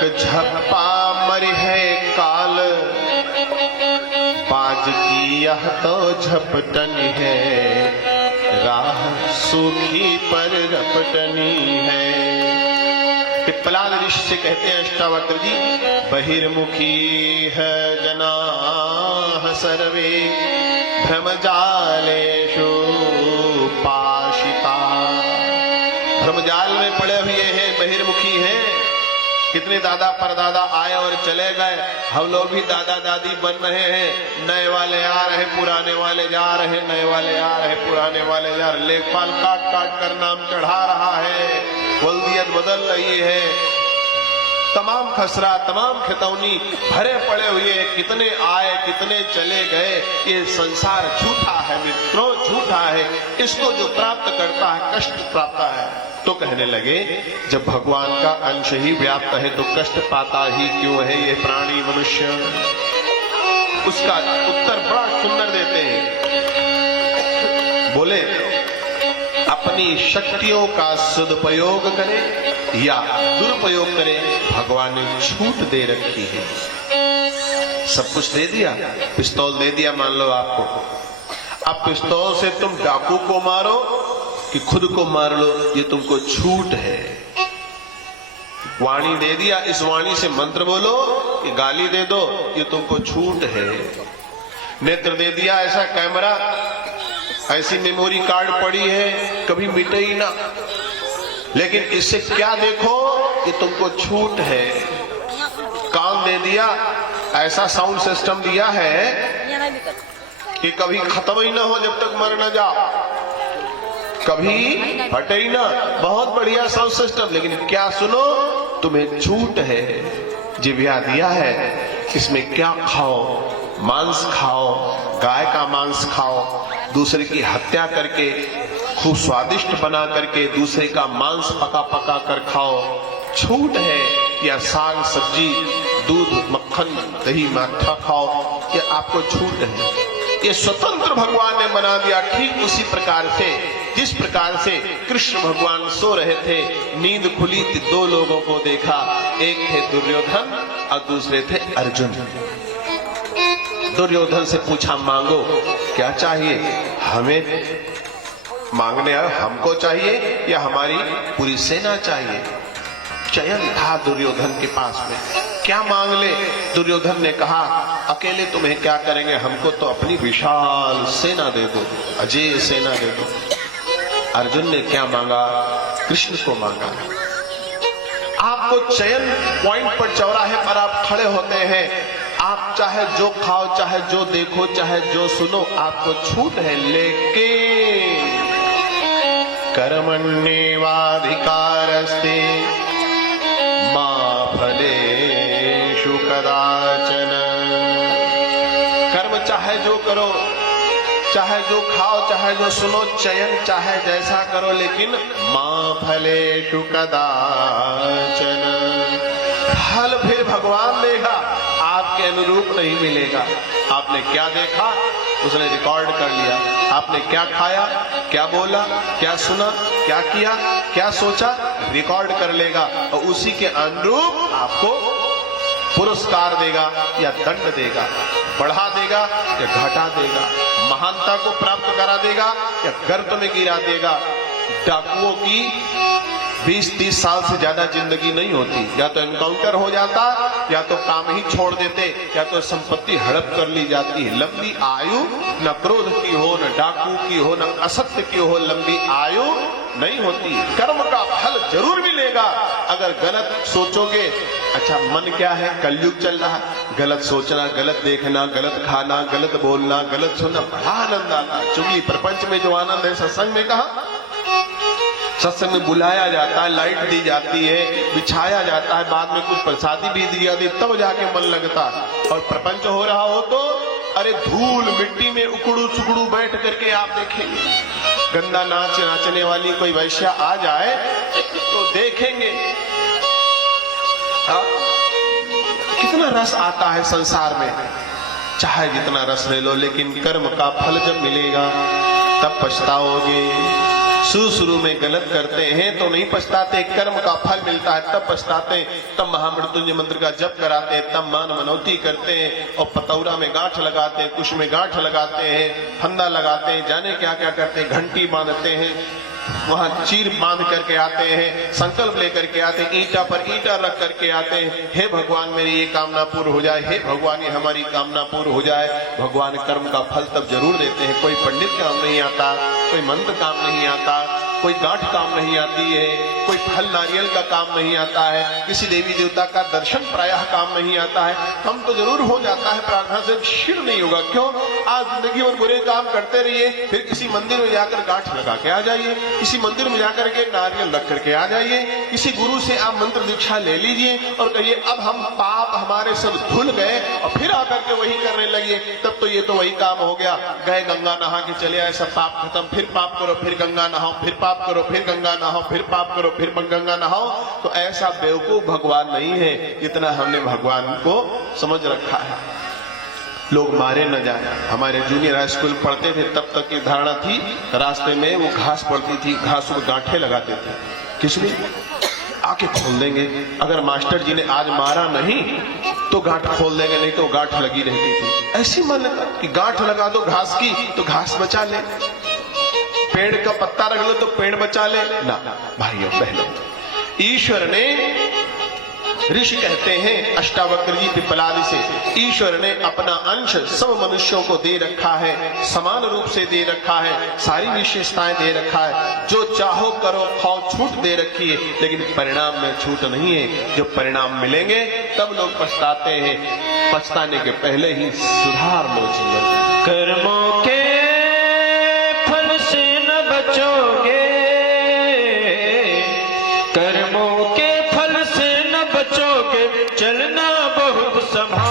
झप्पा मर है काल, बाज की यह तो झपटन है, राह सूखी पर रपटनी है। पिप्पलाद ऋषि से कहते हैं अष्टावक्र जी, बहिर्मुखी है जनाः सर्वे, भ्रमजालेषु पाशिता। भ्रमजाल में पड़े हुए हैं, बहिर्मुखी हैं। कितने दादा परदादा आए और चले गए, हम लोग भी दादा दादी बन रहे हैं। नए वाले आ रहे, पुराने वाले जा रहे, नए वाले आ रहे, पुराने वाले जा रहे। लेखपाल काट काट कर नाम चढ़ा रहा है, वल्दियत बदल रही है। तमाम खसरा, तमाम खितौनी भरे पड़े हुए, कितने आए कितने चले गए। ये संसार झूठा है मित्रों, झूठा है। इसको जो प्राप्त करता है कष्ट प्राप्त है। तो कहने लगे, जब भगवान का अंश ही व्याप्त है तो कष्ट पाता ही क्यों है ये प्राणी मनुष्य। उसका उत्तर बड़ा सुंदर देते हैं, बोले अपनी शक्तियों का सदुपयोग करे या दुरुपयोग करे, भगवान ने छूट दे रखी है। सब कुछ दे दिया, पिस्तौल दे दिया मान लो आपको, अब पिस्तौल से तुम डाकू को मारो कि खुद को मार लो, ये तुमको छूट है। वाणी दे दिया, इस वाणी से मंत्र बोलो कि गाली दे दो, ये तुमको छूट है। नेत्र दे दिया, ऐसा कैमरा, ऐसी मेमोरी कार्ड पड़ी है, कभी मिटे ही ना, लेकिन इससे क्या देखो ये तुमको छूट है। कान दे दिया, ऐसा साउंड सिस्टम दिया है कि कभी खत्म ही ना हो जब तक मर न जाओ, कभी हटे ही ना। बहुत बढ़िया साउंड सिस्टम, लेकिन क्या सुनो, तुम्हें छूट है। जिह्वा दिया है, इसमें क्या खाओ, मांस खाओ, गाय का मांस खाओ, दूसरे की हत्या करके खूब स्वादिष्ट बना करके दूसरे का मांस पका पका कर खाओ, छूट है। या साग सब्जी, दूध, मक्खन, दही, मट्ठा खाओ, ये आपको छूट है। ये स्वतंत्र भगवान ने बना दिया। ठीक उसी प्रकार से जिस प्रकार से कृष्ण भगवान सो रहे थे, नींद खुली थी, दो लोगों को देखा, एक थे दुर्योधन और दूसरे थे अर्जुन। दुर्योधन से पूछा, मांगो, क्या चाहिए? हमें मांगने आए, हमको चाहिए या हमारी पूरी सेना चाहिए? चयन था दुर्योधन के पास में, क्या मांग ले? दुर्योधन ने कहा, अकेले तुम्हें क्या करेंगे, हमको तो अपनी विशाल सेना दे दो, अजय सेना दे दो। अर्जुन ने क्या मांगा? कृष्ण को मांगा। आपको चयन पॉइंट पर, चौराहे पर आप खड़े होते हैं, आप चाहे जो खाओ, चाहे जो देखो, चाहे जो सुनो, आपको छूट है। लेकिन कर्मण्येवाधिकारस्ते मा फलेषु कदाचन। कर्म चाहे जो करो, चाहे जो खाओ, चाहे जो सुनो, चयन चाहे जैसा करो, लेकिन मा फलेषु कदाचन। फल फिर भगवान देगा, आपके अनुरूप नहीं मिलेगा। आपने क्या देखा उसने रिकॉर्ड कर लिया, आपने क्या खाया, क्या बोला, क्या सुना, क्या किया, क्या सोचा, रिकॉर्ड कर लेगा और उसी के अनुरूप आपको पुरस्कार देगा या दंड देगा, बढ़ा देगा या घटा देगा, महानता को प्राप्त करा देगा या गर्त में गिरा देगा। डाकुओं की 20-30 साल से ज्यादा जिंदगी नहीं होती, या तो एनकाउंटर हो जाता, या तो काम ही छोड़ देते, या तो संपत्ति हड़प कर ली जाती है। लंबी आयु न क्रोध की हो, न डाकू की हो, न असत्य की हो, लंबी आयु नहीं होती। कर्म का फल जरूर मिलेगा। अगर गलत सोचोगे, अच्छा मन क्या है, कलयुग चल रहा, गलत सोचना, गलत देखना, गलत खाना, गलत बोलना, गलत सुनना, बड़ा आनंद आता। चुगली प्रपंच में जो आनंद है, सत्संग में कहा, सत्संग में बुलाया जाता है, लाइट दी जाती है, बिछाया जाता है, बाद में कुछ प्रसादी भी दी जाती, तब जाके मन लगता। और प्रपंच हो रहा हो तो अरे धूल मिट्टी में उकड़ू सुकड़ू बैठ करके आप देखेंगे, गंदा नाच नाचने वाली कोई वैश्या आ जाए तो देखेंगे कितना रस आता है संसार में। चाहे जितना रस ले लो, लेकिन कर्म का फल जब मिलेगा तब पछताओगे। शुरू में गलत करते हैं तो नहीं पछताते, कर्म का फल मिलता है तब पछताते हैं। तब महामृत्युंजय मंत्र का जप कराते हैं, तब मान मनौती करते हैं और पतौरा में गांठ लगाते हैं, कुश में गांठ लगाते हैं, फंदा लगाते हैं, जाने क्या क्या करते हैं, घंटी बांधते हैं, वहां चीर बांध करके आते हैं, संकल्प लेकर के आते हैं, ईंटा पर ईंटा रख करके आते हैं, हे भगवान मेरी ये कामना पूर्ण हो जाए, हे भगवान ये हमारी कामना पूर्ण हो जाए। भगवान कर्म का फल तब जरूर देते हैं। कोई पंडित काम नहीं आता, कोई मंत्र काम नहीं आता, कोई गांठ काम नहीं आती है, कोई फल नारियल का काम नहीं आता है, किसी देवी देवता का दर्शन प्रायः काम नहीं आता है। हम तो जरूर हो जाता है प्रार्थना से, शिर नहीं होगा। क्यों? आज जिंदगी और बुरे काम करते रहिए, फिर किसी मंदिर में जाकर गांठ लगा के आ जाइए, किसी मंदिर में जाकर के नारियल रख करके आ जाइए, किसी गुरु से आप मंत्र दीक्षा ले लीजिए और कहिए अब हम पाप हमारे सब धुल गए और फिर आकर के वही करने लगिए, तब तो ये तो वही काम हो गया। गए गंगा नहा के चले आए, सब पाप खत्म, फिर पाप करो, फिर गंगा नहाओ, फिर पाप करो, फिर गंगा नहाओ, फिर पाप करो, फिर गंगा नहाओ। तो ऐसा बेवकूफ भगवान नहीं है जितना हमने भगवान को समझ रखा है। लोग मारे न जाए। हमारे जूनियर हाई स्कूल पढ़ते थे तब तक की धारणा थी, रास्ते में वो घास पड़ती थी, घास को गांठे लगाते थे, किसलिए? आके खोल देंगे। अगर मास्टर जी ने आज मारा नहीं तो गांठ खोल देंगे, नहीं तो गांठ लगी रहती थी। ऐसी मान्यता कि गांठ लगा दो घास की तो घास बचा ले, पेड़ का पत्ता रख लो तो पेड़ बचा ले ना। भाइयों बहनों, ईश्वर ने, ऋषि कहते हैं अष्टावक्र जी पिपलाद से, ईश्वर ने अपना अंश सब मनुष्यों को दे रखा है, समान रूप से दे रखा है, सारी विशेषताएं दे रखा है। जो चाहो करो खाओ छूट दे रखी है, लेकिन परिणाम में छूट नहीं है। जो परिणाम मिलेंगे तब लोग पछताते हैं, पछताने के पहले ही सुधार लो जीवन। कर्मों के फल से न बचोगे, कर्मों के फल से न बचोगे, चलना बहुत संभाल।